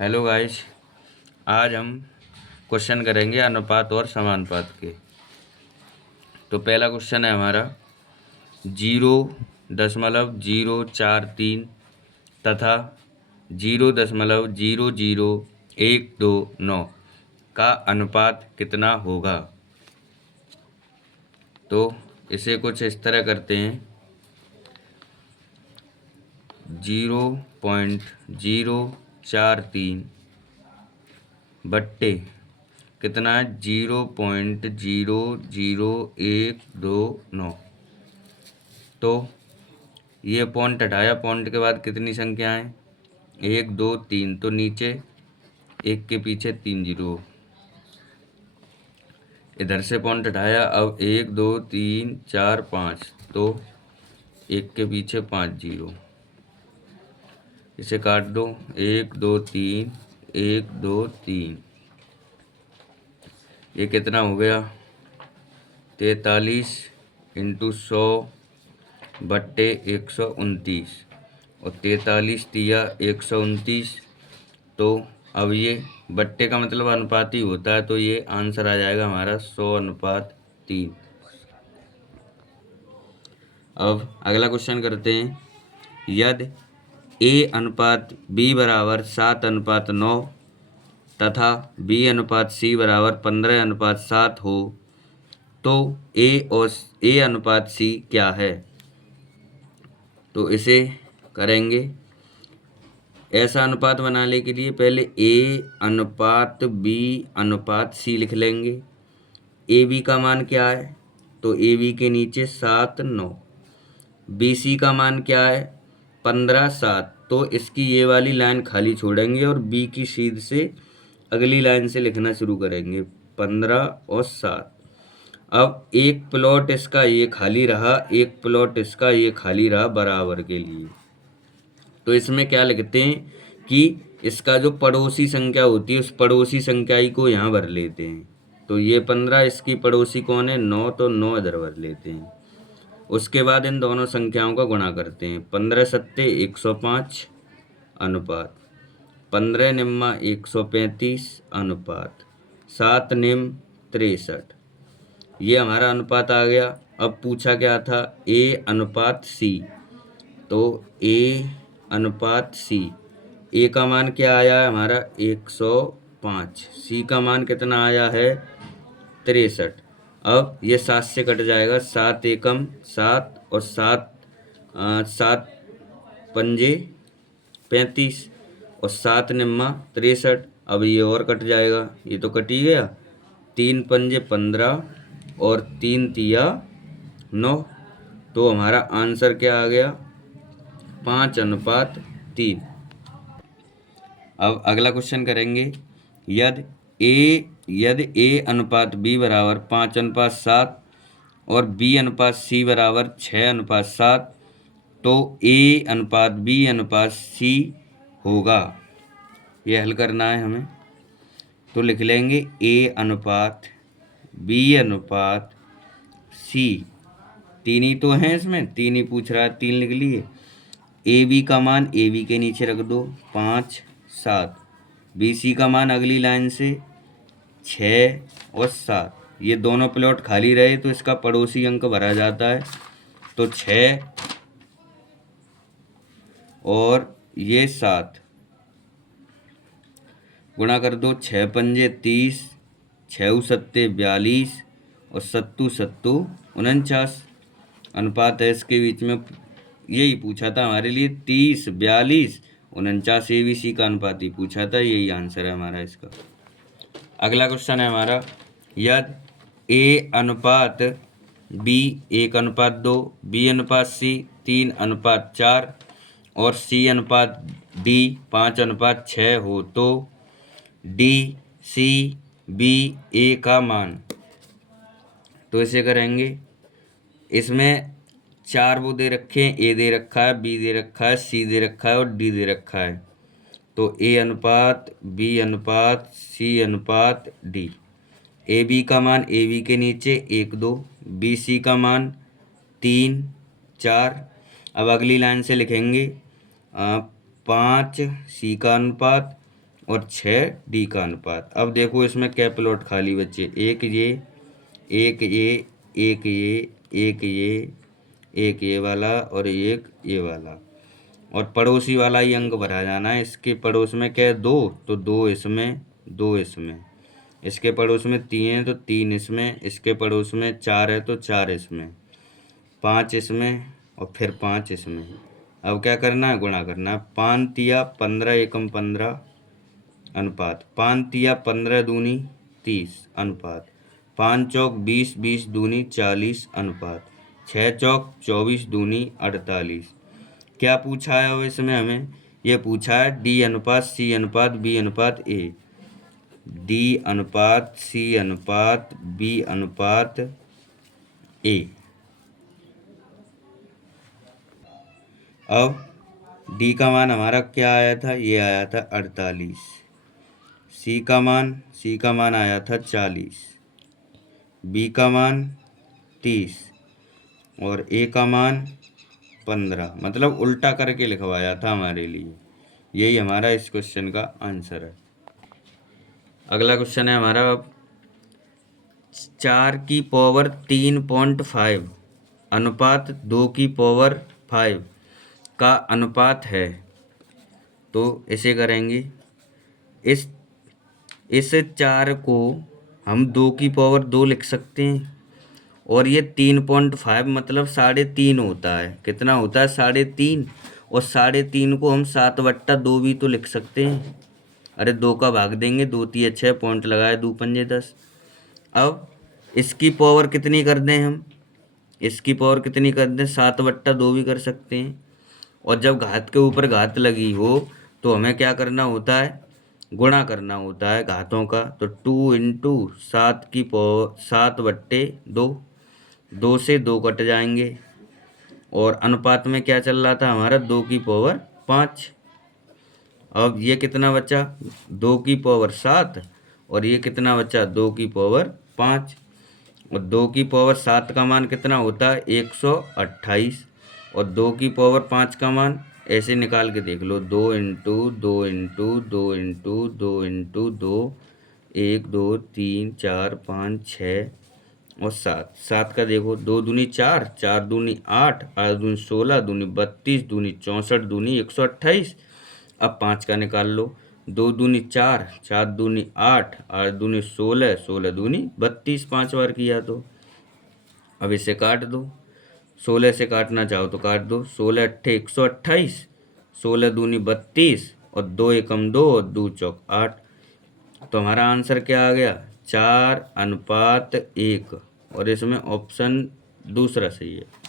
Hello guys, आज हम question करेंगे अनुपात और समानुपात के। तो पहला क्वेश्चन है हमारा 0.043 तथा 0.00129 का अनुपात कितना होगा। तो इसे कुछ इस तरह करते हैं, 0.043 बट्टे कितना है 0.00129। तो ये पॉइंट हटाया, पॉइंट के बाद कितनी संख्या है 1 2 3, तो नीचे एक के पीछे 3 जीरो। इधर से पॉइंट हटाया, अब 1 2 3 4 5, तो एक के पीछे 5 जीरो। इसे काट दो, 1 2 3 1 2 3, ये कितना हो गया 43 × 100 बट्टे 129, और 43 तिया 129। तो अब ये बट्टे का मतलब अनुपात ही होता है, तो ये आंसर आ जाएगा हमारा 100:3। अब अगला क्वेश्चन करते हैं, यदि A/B बराबर 7:9 तथा B/C बराबर 15:7 हो तो A/C क्या है। तो इसे करेंगे, ऐसा अनुपात बनाने के लिए पहले A/B/C लिख लेंगे। AB का मान क्या है, तो AB के नीचे 7 9, BC का मान क्या है 15 7, तो इसकी ये वाली लाइन खाली छोड़ेंगे और B की सीध से अगली लाइन से लिखना शुरू करेंगे 15 और 7। अब एक प्लॉट इसका ये खाली रहा, एक प्लॉट इसका ये खाली रहा बराबर के लिए। तो इसमें क्या लिखते हैं कि इसका जो पड़ोसी संख्या होती है उस पड़ोसी संख्या ही को यहाँ भर लेते हैं। तो ये 15, इसकी पड़ोसी कौन है 9, तो 9 इधर भर लेते हैं। उसके बाद इन दोनों संख्याओं का गुणा करते हैं, 15 सत्ते 105 अनुपात 15 निम्मा 135 अनुपात 7 निम 63। ये हमारा अनुपात आ गया। अब पूछा क्या था A/C, तो A/C, A का मान क्या आया है हमारा 105, C का मान कितना आया है 63। अब ये 7 से कट जाएगा, 7 एकम 7 और 7 पंजे 35 और 7 निम्मा 63। अब ये और कट जाएगा, ये तो कट ही गया, 3 पंजे 15 और 3 तिया 9। तो हमारा आंसर क्या आ गया 5:3। अब अगला क्वेश्चन करेंगे, यदि A/B बराबर 5:7 और B/C बराबर 6:7 तो A/B/C होगा। ये हल करना है हमें। तो लिख लेंगे A/B/C, तीन ही तो हैं इसमें, तीन ही पूछ रहा है, 3 लिख लिए। AB का मान AB के नीचे रख दो 5 7, BC का मान अगली लाइन से 6 और 7। ये दोनों प्लॉट खाली रहे तो इसका पड़ोसी अंक भरा जाता है, तो 6 और ये 7 गुणा कर दो, 6 पंजे 30, 6 सत्ते 42 और 7 7 49 अनुपात है इसके बीच में। यही पूछा था हमारे लिए, 30 42 49 ABC का अनुपात ही पूछा था, यही आंसर है हमारा इसका। अगला क्वेश्चन है हमारा, यदि A/B 1:2, B/C 3:4 और C/D 5:6 हो तो DCBA का मान। तो इसे करेंगे, इसमें 4 वो दे रखे हैं, A दे रखा है, B दे रखा है, C दे रखा है और D दे रखा है। तो A/B/C/D। AB का मान AB के नीचे 1 2, BC का मान 3 4। अब अगली लाइन से लिखेंगे 5 C का अनुपात और 6 डी का अनुपात। अब देखो इसमें क्या प्लॉट खाली बचे, एक ये, एक ये, एक ये, एक ये, एक ये वाला और एक ये वाला, और पड़ोसी वाला ही अंक भरा जाना है। इसके पड़ोस में क्या है 2, तो 2 इसमें, 2 इसमें। इसके पड़ोस में 3 है तो 3 इसमें। इसके पड़ोस में 4 है तो 4 इसमें, 5 इसमें और फिर 5 इसमें। अब क्या करना है, गुणा करना है। 5 तिया 15 एकम 15 अनुपात 5 तिया 15 दूनी 30 अनुपात 5 चौक 20, 20 दूनी 40 अनुपात 6 चौक 24 दूनी 48। क्या पूछा है अब इसमें हमें, ये पूछा है डी अनुपात सी अनुपात बी अनुपात ए, डी अनुपात सी अनुपात बी अनुपात ए। अब डी का मान हमारा क्या आया था, ये आया था 48। सी का मान आया था 40, बी का मान 30 और ए का मान 15। मतलब उल्टा करके लिखवाया था हमारे लिए। यही हमारा इस क्वेश्चन का आंसर है। अगला क्वेश्चन है हमारा 4 की पावर 3.5 अनुपात 2 की पावर 5 का अनुपात है। तो इसे करेंगे, इस 4 को हम 2 की पावर 2 लिख सकते हैं, और ये 3.5 मतलब 3.5 होता है। कितना होता है, 3.5। और 3.5 को हम 7/2 भी तो लिख सकते हैं। अरे 2 का भाग देंगे, 2 तिया 6, पॉइंट लगाए 2 पंजे 10। अब इसकी पावर कितनी कर दें हम, इसकी पावर कितनी कर दें, 7/2 भी कर सकते हैं। और जब घात के ऊपर घात लगी हो तो हमें क्या करना होता है, गुणा करना होता है घातों का। तो 2 इंटू 7 की पावर 7/2, 2 से 2 कट जाएंगे। और अनुपात में क्या चल रहा था हमारा, 2 की पावर 5। अब ये कितना बचा, 2 की पावर 7, और ये कितना बचा, 2 की पावर 5। और 2 की पावर 7 का मान कितना होता है, 128। और 2 की पावर 5 का मान ऐसे निकाल के देख लो, 2 इंटू 2 इंटू 2 इंटू 2 इंटू 2, 1 2 3 4 5 6 और 7। 7 का देखो, 2 दूनी 4, 4 दूनी 8, 8 दूनी 16, दूनी 32, दूनी 64, दूनी 128। अब 5 का निकाल लो, 2 दूनी 4, 4 दूनी 8, 8 दूनी 16, 16 दूनी 32, 5 बार किया तो। अब इसे काट दो, 16 से काटना चाहो तो काट दो, 16 अट्ठे 128, 16 दूनी 32 और 2 एकम 2 और 2 चौक 8। तो हमारा आंसर क्या आ गया, 4:1। और इसमें ऑप्शन दूसरा सही है।